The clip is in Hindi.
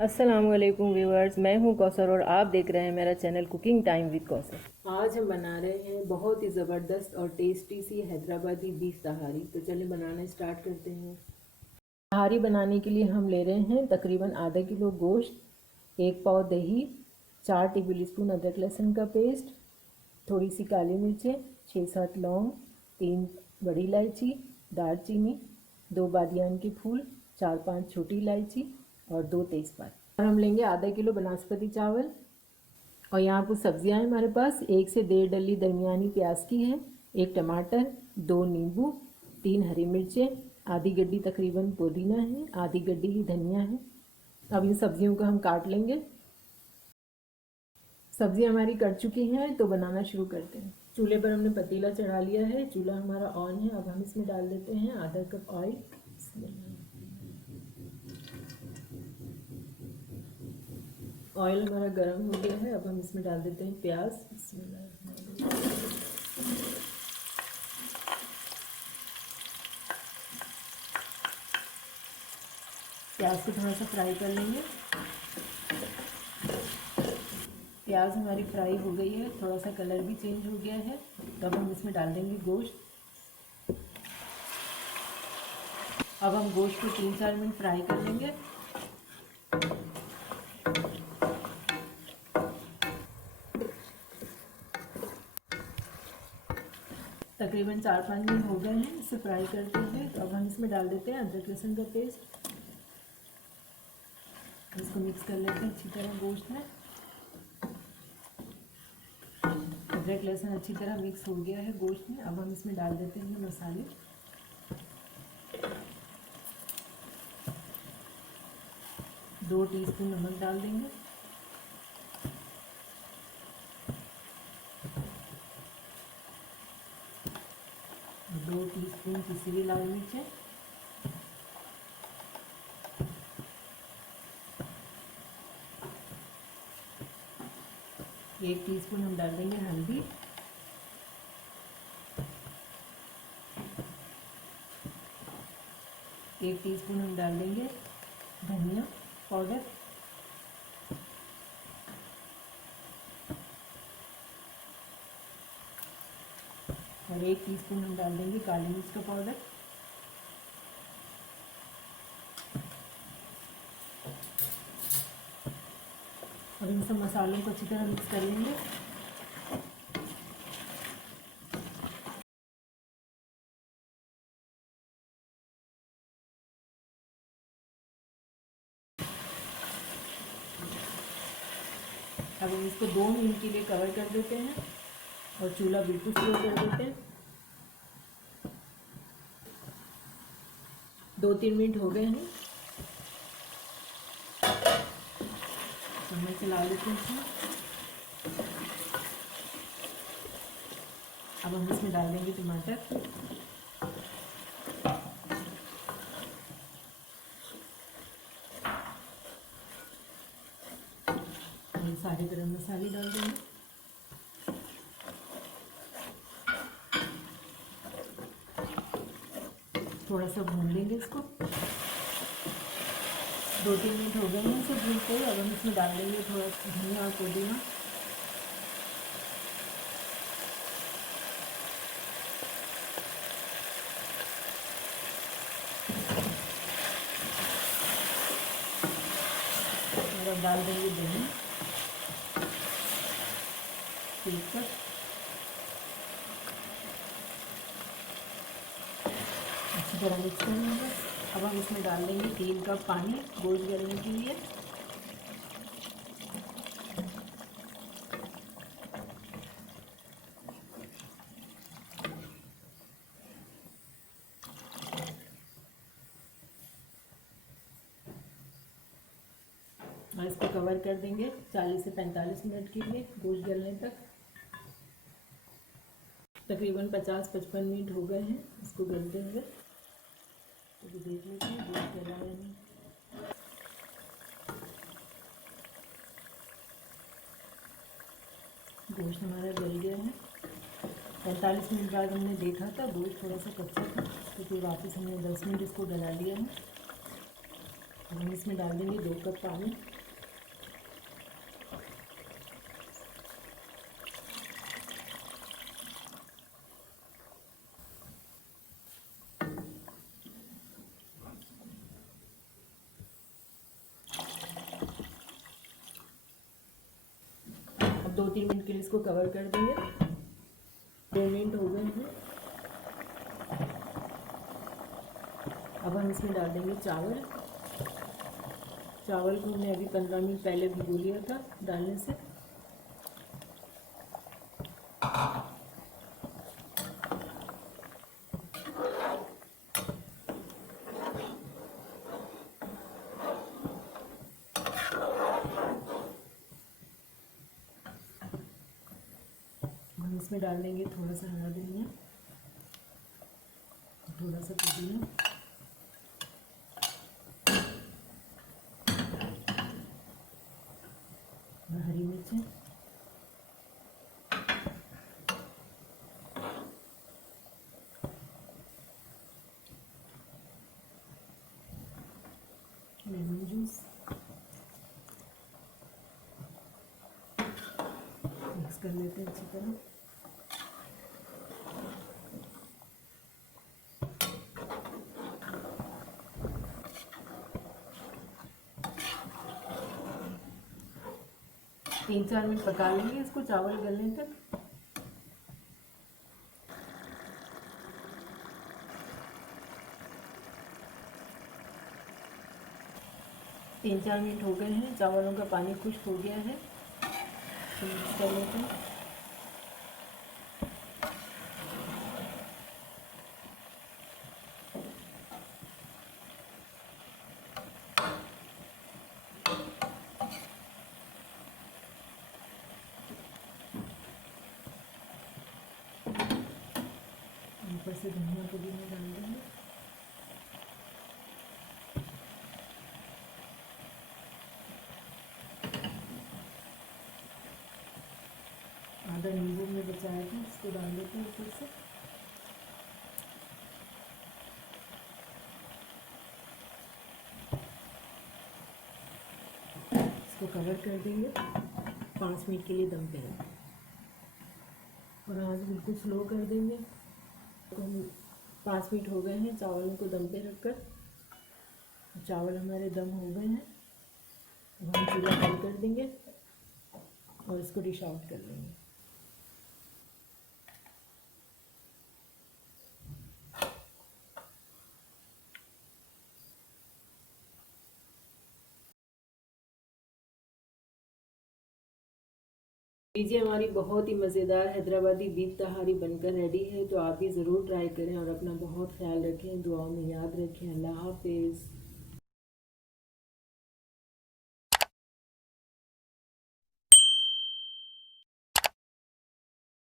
अस्सलामुअलैकुम व्यूअर्स, मैं हूं कौसर और आप देख रहे हैं मेरा channel cooking time with Kausar. आज हम बना रहे हैं बहुत ही ज़बरदस्त और टेस्टी सी हैदराबादी बीफ तहारी। तो चलिए बनाना स्टार्ट करते हैं। तहारी बनाने के लिए हम ले रहे हैं तकरीबन आधा किलो गोश्त, 1 पाव दही, 4 टेबल स्पून अदरक लहसुन का पेस्ट, थोड़ी सी काली मिर्चें, 6-7 लौंग, 3 बड़ी इलायची, दालचीनी, 2 बादियान के फूल, 4-5 छोटी इलायची और 2 तेज़पात। और हम लेंगे आधा किलो बनास्पति चावल। और यहाँ कुछ सब्जियाँ हैं हमारे पास, 1 से 1.5 डली दरमियानी प्याज की है, 1 टमाटर, 2 नींबू, 3 हरी मिर्चें, आधी गड्डी तकरीबन पुदीना है, आधी गड्डी ही धनिया है। अब इन सब्जियों को हम काट लेंगे। सब्जियाँ हमारी कट चुकी हैं तो बनाना शुरू करते हैं। चूल्हे पर हमने पतीला चढ़ा लिया है, चूल्हा हमारा ऑन है। अब हम इसमें डाल देते हैं आधा कप ऑयल। ऑयल हमारा गर्म हो गया है। अब हम इसमें डाल देते हैं प्याज। प्याज को थोड़ा सा फ्राई कर लेंगे। प्याज हमारी फ्राई हो गई है, थोड़ा सा कलर भी चेंज हो गया है। तो अब हम इसमें डाल देंगे गोश्त। अब हम गोश्त को 3-4 मिनट फ्राई कर लेंगे। तकरीबन 4-5 मिनट हो गए हैं इसे फ्राई करते हुए। तो अब हम इसमें डाल देते हैं अदरक लहसुन का पेस्ट। इसको मिक्स कर लेते हैं अच्छी तरह गोश्त में। अदरक लहसुन अच्छी तरह मिक्स हो गया है गोश्त में। अब हम इसमें डाल देते हैं मसाले। 2 टीस्पून नमक डाल देंगे, 2 टीस्पून पिसी हुई लाल मिर्चें, 1 टीस्पून हम डाल देंगे हल्दी, 1 टीस्पून हम डाल देंगे धनिया पाउडर, और 1 टीस्पून हम डाल देंगे काली मिर्च का पाउडर। और इन सब मसालों को अच्छी तरह मिक्स कर लेंगे। अब हम इसको 2 मिनट के लिए कवर कर देते हैं और चूल्हा बिल्कुल स्लो कर देते हैं। 2-3 मिनट हो गए हैं, तो मैं चला लेती हूँ। अब हम इसमें डाल देंगे टमाटर, और सारे गरम मसाले डाल देंगे। थोड़ा सा भून लेंगे इसको। 2-3 मिनट हो गए हैं इसे भूनते हुए। अब हम इसमें डाल देंगे थोड़ा धनिया और पुदीना। और अब डाल देंगे दही पीसकर। अच्छी तरह मिक्स कर लेंगे। अब हम इसमें डाल देंगे 3 कप पानी गोश्त गलने के लिए। और इसको कवर कर देंगे 40 से 45 मिनट के लिए गोश्त गलने तक। तकरीबन 50-55 मिनट हो गए हैं इसको गलते हुए। तो भी देख लेते हैं गोश्त गला या नहीं। गोश्त हमारा गल गया है। 45 मिनट बाद हमने देखा था गोश्त थोड़ा सा कच्चा था, तो फिर वापस हमने 10 मिनट इसको गला लिया है। हम इसमें डाल देंगे 2 कप पानी। अब 2-3 मिनट के लिए इसको कवर कर देंगे। 2 मिनट हो गए हैं। अब हम इसमें डाल देंगे चावल। चावल को हमने अभी 15 मिनट पहले भिगो लिया था डालने से। हम इसमें डाल देंगे थोड़ा सा हरा धनिया, थोड़ा सा पुदीना, हरी मिर्चें, लेमन जूस, मिक्स कर लेते हैं अच्छी तरह। तीन 4 मिनट पका लेंगे इसको चावल गलने तक। तीन 4 मिनट हो गए हैं, चावलों का पानी खुश्क हो गया है, तो मिक्स कर लेते हैं। ऊपर से धनिया पुदीना डाल देंगे। आधा नींबू में बचाया था, इसको डाल देते हैं ऊपर से। इसको कवर कर देंगे, 5 मिनट के लिए दम पे रखें और आँच बिल्कुल स्लो कर देंगे। तो 5 मिनट हो गए हैं चावलों को दम पे रखकर। चावल हमारे दम हो गए हैं। अब हम चूल्हा बंद कर देंगे और इसको डिश आउट कर लेंगे। लीजिए, हमारी बहुत ही मज़ेदार हैदराबादी बीफ तहारी बनकर रेडी है। तो आप भी ज़रूर ट्राई करें और अपना बहुत ख्याल रखें, दुआओं में याद रखें। अल्लाह हाफिज़।